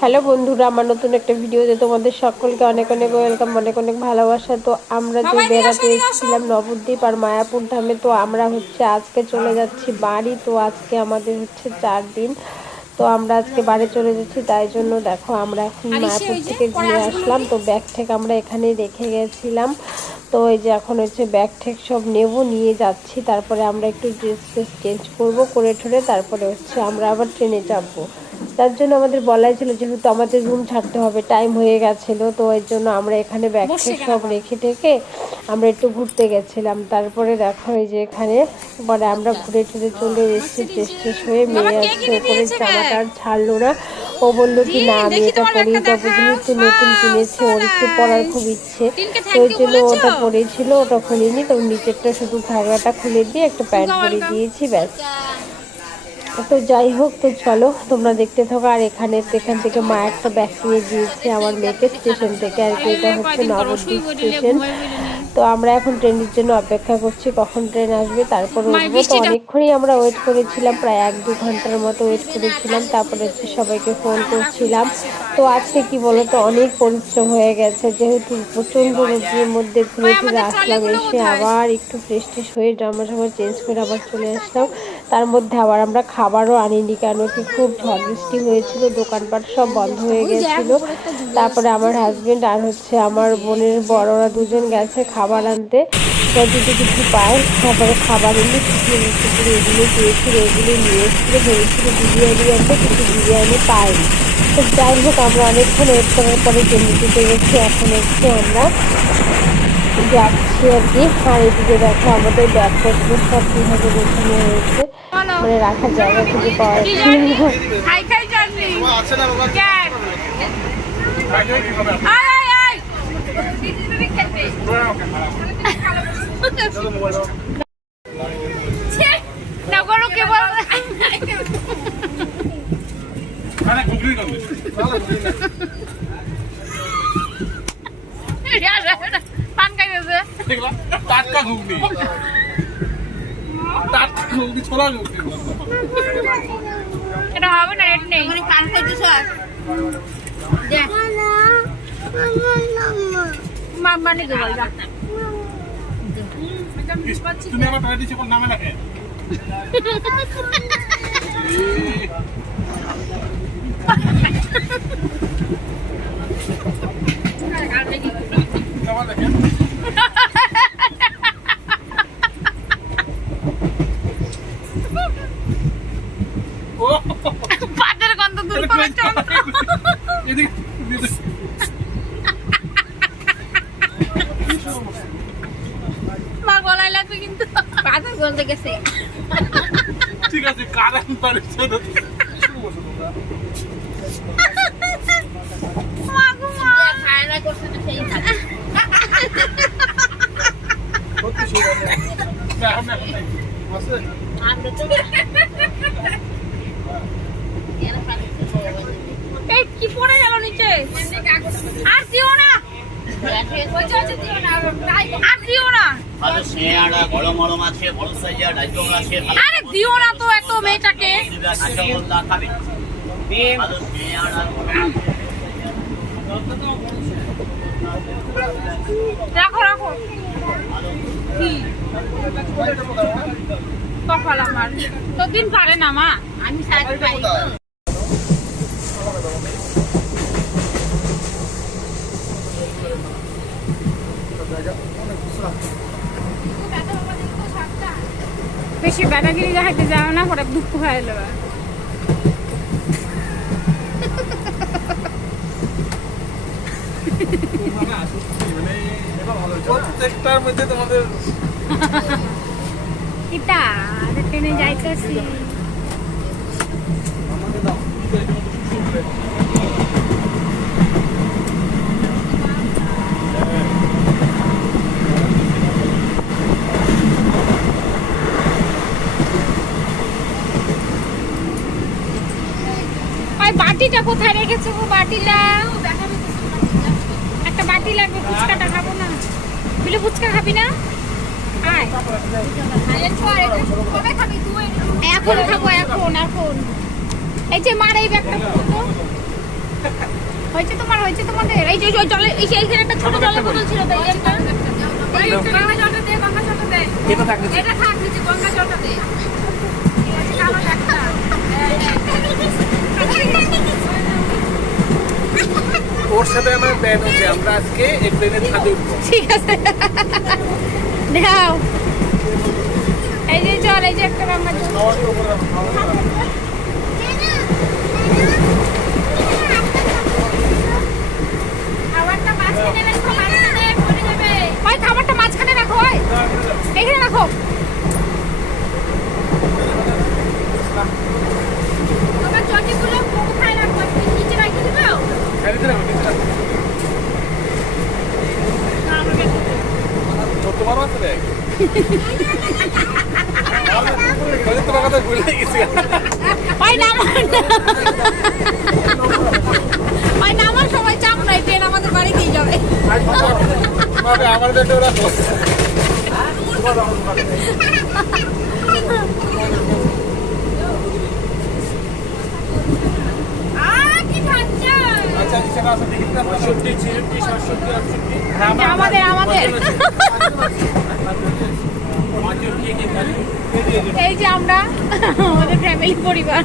Hello বন্ধুরা, আমার নতুন একটা ভিডিওতে তোমাদের সকলকে অনেক অনেক ওয়েলকাম, অনেক অনেক ভালোবাসা। তো আমরা যে বেড়াতে এসেছিলাম নবদ্বীপ আর মায়াপুর ধামে, তো আমরা আজকে চলে যাচ্ছি বাড়ি। তো আজকে আমাদের 4 দিন। তো আমরা আজকে বাড়ি চলে যাচ্ছি, তাই জন্য দেখো আমরা এখন মায়াপুর থেকে ঘুরে আসলাম। তো ব্যাগ ঠেক আমরা এখানেই রেখে গেছিলাম। তো এই যে এখন ব্যাগ ঠেক সব নিয়ে যাচ্ছি। তারপরে আমরা একটু ড্রেস চেঞ্জ করবো, করে ঠরে তারপরে আমরা আবার ট্রেনে চাপবো। তার জন্য আমাদের বলাই ছিল, যেহেতু আমাদের রুম ছাড়তে হবে, টাইম হয়ে গেছিলো। তো এর জন্য আমরা এখানে ব্যাগ ঠেক সব রেখে টেকে আমরা একটু ঘুরতে গেছিলাম। তারপরে দেখো এই যে এখানে পরে আমরা ঘুরে টুরে চলে এসেছি। ফ্রেশ হয়ে মেয়ে আসছে, উপরে জামাটা আর ছাড়লো না। ও বললো কি না আমি এটা পরেই যাবো, যেহেতু নতুন কিনেছে, ওর একটু পরার খুব ইচ্ছে। তো ওই জন্য ওটা পরেছিল, ওটা খুলিনি। তো নিচেরটা শুধু ঘাগড়াটা খুলে দিয়ে একটা প্যান্ট পরে দিয়েছি, ব্যাস। তো যাই হোক, তো চলো তোমরা দেখতে থাকো। আর এখান থেকে মা একটা ব্যাগ কিনে দিয়েছে আমার মেয়েকে স্টেশন থেকে, আর কি এটা নবদ্বীপ স্টেশন। তো আমরা এখন ট্রেনের জন্য অপেক্ষা করছি, কখন ট্রেন আসবে তারপর উঠবো। তো অনেকক্ষণই আমরা ওয়েট করেছিলাম, প্রায় 1-2 ঘন্টার মতো ওয়েট করেছিলাম। তারপরে সবাইকে ফোন করছিলাম। তো আজকে কি বলতো, অনেক পরিশ্রম হয়ে গেছে, যেহেতু প্রচণ্ড রোদের মধ্যে ঘুরে ফিরে আসলাম। এসে আবার একটু ফ্রেশ হয়ে জামা চেঞ্জ করে আবার চলে আসলাম। তার মধ্যে আবার আমরা খাবারও আনিনি, কেন কি খুব ঝড় বৃষ্টি হয়েছিল, দোকানপাট সব বন্ধ হয়ে গেছিলো। তারপরে আমার হাজবেন্ড আর আমার বোনের বড়রা দুজন গেছে খাবার আনতে, যদি কিছু পায়। তারপরে খাবার এনে এগুলো পেয়েছিল, এগুলো নিয়ে এসেছিল, ভেবেছিল বিরিয়ানি আনতে, কিছু বিরিয়ানি পাইনি। তো যাই হোক, আমরা অনেকক্ষণ ওয়েট করার পরে ট্রেনটিতে গেছি। এখন আমরা যাচ্ছি আর কি। আর এদিকে দেখো আমাদের ব্যাগপত্র সব কীভাবে গোছানো হয়েছে, মানে রাখার জায়গা খুঁজে পাওয়া যাচ্ছে টাটকা ঘুগনি, টাটকা ঘুগনি, ছোলা ঘুগনি। এটা হবে না, রেট নেই। কান খাইতেছ মানে কি বল রাখ না। তুমি আমার টয়লেট দিছো কোন নামে রাখে? পাতের গন্ধ দূর করার জন্য মা গলায় লাগবে, কিন্তু পাতের গন্ধ গেছে। ঠিক আছে, কারণ পারে ছোট কি পড়ে গেল নিচে, আর দিও না, আর দিও না, আরে দিও না তো এত মেয়েটাকে। রাখো রাখো, কি কপাল আমার তো দিন পারে না মা, আমি সাথে পাই। বেশি ব্যাটাগিরি দেখাইতে যাও না, পরে দুঃখ হয়ে যাবে। প্রত্যেকটার মধ্যে তোমাদের কিটা ট্রেনে যাইতেছি। বাটিটা কোথায় রেখেছো গো? বাটিটা একটা বাটি লাগবে, ফুচকাটা খাবো না। বিলু ফুচকা খাবি না? এখন খাবো, এখন। এই যে মার এই ব্যাগটা লাগছে তোমাদের? এই যে ওই জলে এই যে এইখানে একটা ছোট জলের বোতল ছিল তো এই একটা এই গঙ্গা জলটা দে, গঙ্গা জলটা দে। এটা থাক নিচে। এটা থাক নিচে, গঙ্গা জলটা দে। ঠিক আছে, কালো একটা। ওর সাথে আমার প্ল্যান হচ্ছে আমরা আজকে এই প্লেনের ছাদে উঠবো। ঠিক আছে, দাও। এই যে জল, এই যে একটা গঙ্গা জল। খাবারটা মাঝখানে রাখো, মাঝখানে পড়ে যাবে। ভাই খাবারটা মাঝখানে রাখো, ভাই এখানে রাখো। তোমার চটিগুলো কোথায় রাখবো? নিচে রাখি দিবো? গাড়িতে রাখো, নিচে রাখো। তোমারও আছে ব্যাগ? আমি তোমার কথা ভুলে গেছি। ভাই নামার না। ভাই নামার সময় চাপ নাই, ট্রেন আমাদের বাড়ি দিয়ে যাবে। আমার ব্যাগটাও রাখো। কি ঠান্ডা! আচ্ছা সেটা আছে দেখি না 65 66 67 68 হ্যাঁ আমাদের এই যে আমরা আমাদের ফ্যামিলি পরিবার